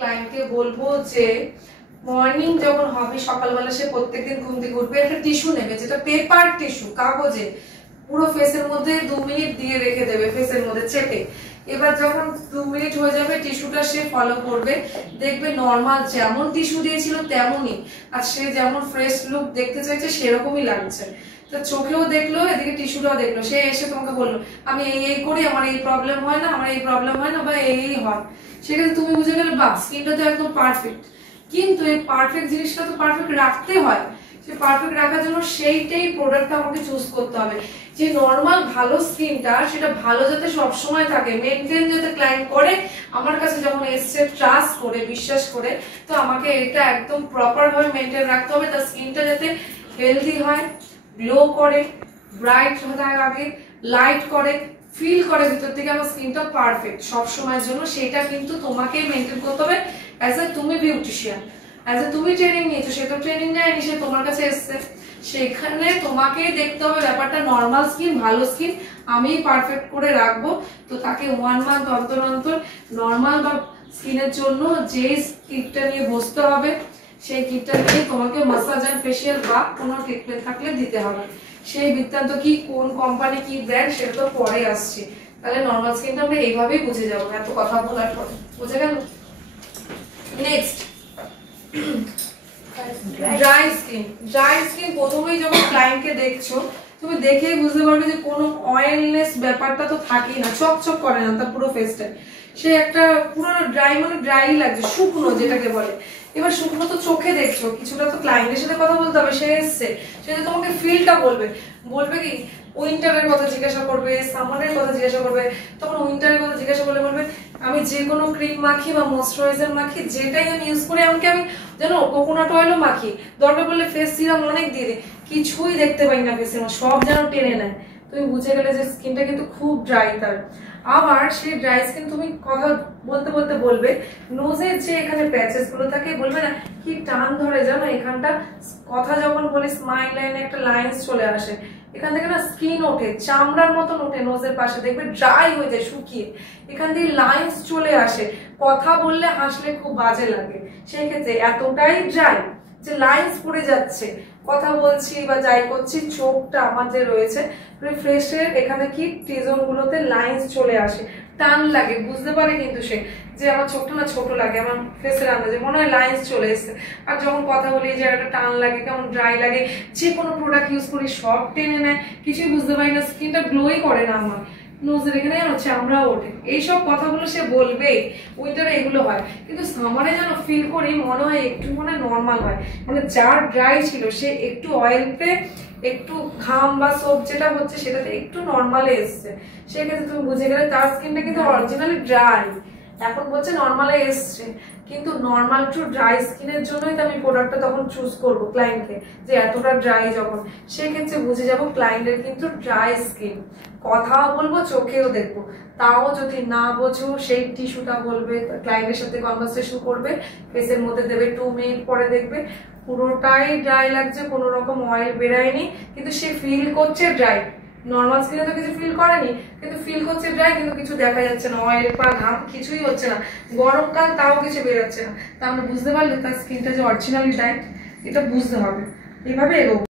ক্লায়েন্টকে বলবো যে মর্নিং যখন হবে সকালবেলা সে প্রত্যেকদিন ঘুম থেকে উঠবে, একটা টিস্যু নেবে, যেটা পেপার টিস্যু, কাগজে পুরো ফেসের মধ্যে 2 মিনিট দিয়ে রেখে দেবে, ফেসের মধ্যে চেপে। এবার যখন 2 মিনিট হয়ে যাবে টিস্যুটা সে ফলো করবে, দেখবে নর্মাল যেমন টিস্যু দিয়েছিল তেমনই, আর সে যেমন ফ্রেশ লুক দেখতে চাইছে সেরকমই লাগছে। তো চোখেও দেখলো, এদিকে টিস্যুটাও দেখলো, সে এসে তোমাকে বললো আমি এই করি, আমার এই প্রবলেম হয় না, আমার এই প্রবলেম হয় না, বা এই হয়। সেক্ষেত্রে তুমি বুঝে গেলে বাহ, স্কিনটা তো একদম পারফেক্ট। কিন্তু এই পারফেক্ট জিনিসটা তো পারফেক্ট রাখতে হয়, সে পারফেক্ট রাখার জন্য সেইটাই প্রোডাক্টটা আমাকে চুজ করতে হবে। যে নর্মাল ভালো স্কিনটা, সেটা ভালো যাতে সবসময় থাকে, মেনটেন যাতে ক্লায়েন্ট করে, আমার কাছে যখন এসছে ট্রাস্ট করে, বিশ্বাস করে, তো আমাকে এটা একদম প্রপার ভাবে মেনটেন রাখতে হবে। তার স্কিনটা যাতে হেলদি হয়, গ্লো করে, ব্রাইট লাগে, লাইট করে, ফিল করে ভিতর থেকে আমার স্কিনটা পারফেক্ট সব সময়ের জন্য। সেটা কিন্তু তোমাকেই মেনটেন করতে হবে অ্যাজ এ তুমি বিউটিশিয়ান, অ্যাজ এ তুমি ট্রেনিং নিয়েছো, সে তো ট্রেনিং নেয়নি, সে তোমার কাছে এসছে। সেখানে তোমাকে দেখতে হবে ব্যাপারটা নর্মাল স্কিন, ভালো স্কিন আমি পারফেক্ট করে রাখবো। তো তাকে 1 মান্থ অন্তর অন্তর নর্মাল বা স্কিনের জন্য যে কিটটা নিয়ে বসতে হবে, সেই কিটটা নিয়ে তোমাকে মাসাজ এন্ড ফেসিয়াল বা কোনো ট্রিটমেন্ট থাকলে দিতে হবে। সেই বৃত্তান্ত কি, কোন কোম্পানি, কি ব্র্যান্ড, সেটা তো পরে আসছে। তাহলে নর্মাল স্কিনটা আমরা এইভাবেই বুঝে যাবো এত কথা বলার পরে। বুঝে গেল? Next, dry skin. Dry skin প্রথমেই যখন ক্লায়েন্টকে দেখছো, তুমি দেখেই বুঝতে পারবে যে কোনো অয়েলনেস ব্যাপারটা তো থাকেই না, চকচক করে না তার পুরো ফেসটা। সে একটা পুরো ড্রাই, মানে ড্রাই লাগছে, শুকনো যেটাকে বলে। এবার শুকনো তো চোখে দেখছো, কিছুটা তো ক্লায়েন্টের সাথে কথা বলতে হবে, সে এসছে, সে তো তোমাকে ফিলটা বলবে। বলবে কি, উইন্টারের কথা জিজ্ঞাসা করবে, সামারের কথা জিজ্ঞাসা করবে। তখন উইন্টারের কথা জিজ্ঞাসা করলে বলবে আমি যে কোনো ক্রিম মাখি বা ময়শ্চারাইজার মাখি, যেটাই আমি ইউজ করি, এমনকি আমি জানো কোকোনাট অয়েলও মাখি, দরকার পড়লে ফেস সিরাম অনেক দিয়ে দিই, কিছুই দেখতে পাই না ফেসে, সব যেন টেনে নেয়। তুমি বুঝে গেলে যে স্কিনটা কিন্তু খুব ড্রাই তার। আবার সেই ড্রাই স্কিন তুমি কথা বলতে বলতে বলবে নোজের যে এখানে প্যাচেস গুলো থাকে, বলবে না কি টান ধরে জানো এখানটা, কথা যখন বলি স্মাইল লাইনে একটা লাইন্স চলে আসে, এখান থেকে না স্কিন ওঠে, চামড়ার মতন ওঠে নোজের পাশে, দেখবে ড্রাই হয়ে যায়, শুকিয়ে এখান দিয়ে লাইন্স চলে আসে। কথা বললে হাসলে খুব বাজে লাগে, সেই ক্ষেত্রে এতটাই ড্রাই যে লাইন্স পড়ে যাচ্ছে, কথা বলছি বা যাই করছি, চোখটা আমার যে রয়েছে ফ্রেশের এখানে কি টিজোন গুলোতে লাইন্স চলে আসে, টান লাগে, বুঝতে পারে কিন্তু সে যে আমার চোখটা না ছোট লাগে, আমার ফেসের আন্দাজে মনে হয় লাইন্স চলে এসছে। আর যখন কথা বলি এই জায়গাটা টান লাগে, কেমন ড্রাই লাগে, যে কোনো প্রোডাক্ট ইউজ করি সব টেনে নেয়, কিছুই বুঝতে পারি না, স্কিনটা গ্লোই করে না আমার, নোজের এখানে চামড়া ওঠে, এইসব কথাগুলো সে বলবে। উইন্টারে এগুলো হয়, কিন্তু সামারে যেন ফিল করি মনে হয় একটু মানে নর্মাল হয়, মানে যার ড্রাই ছিল সে একটু অয়েল পে, একটু ঘাম বা সোপ যেটা হচ্ছে সেটাতে একটু নর্মালে এসছে, সেক্ষেত্রে তুমি বুঝে গেলে তার স্কিনটা কিন্তু অরিজিনালি ড্রাই, এখন বলছে নর্মালে এসছে। কিন্তু নর্মাল টু ড্রাই স্কিনের জন্যই তো আমি প্রোডাক্টটা তখন চুজ করবো ক্লায়েন্টকে, যে এতটা ড্রাই যখন, সেক্ষেত্রে বুঝে যাবো ক্লায়েন্টের কিন্তু ড্রাই স্কিন। কথাও বলবো, চোখেও দেখবো, তাও যদি না বোঝো সেই টিস্যুটা বলবে, ক্লায়েন্টের সাথে কনভারসেশন করবে, ফেসের মধ্যে দেবে, 2 মিনিট পরে দেখবে পুরোটাই ড্রাই লাগছে, কোনো রকম অয়েল বেরায়নি, কিন্তু সে ফিল করছে ড্রাই। নর্মাল স্কিনে তো কিছু ফিল করেনি, কিন্তু ফিল করছে ড্রাই, কিন্তু কিছু দেখা যাচ্ছে না, অয়েল বা ঘাম কিছুই হচ্ছে না, গরমকাল তাও কিছু বেরোচ্ছে না। তা আমরা বুঝতে পারলে তার স্কিনটা যে অরিজিনালি ড্রাই, এটা বুঝতে হবে, এইভাবে এগোবো।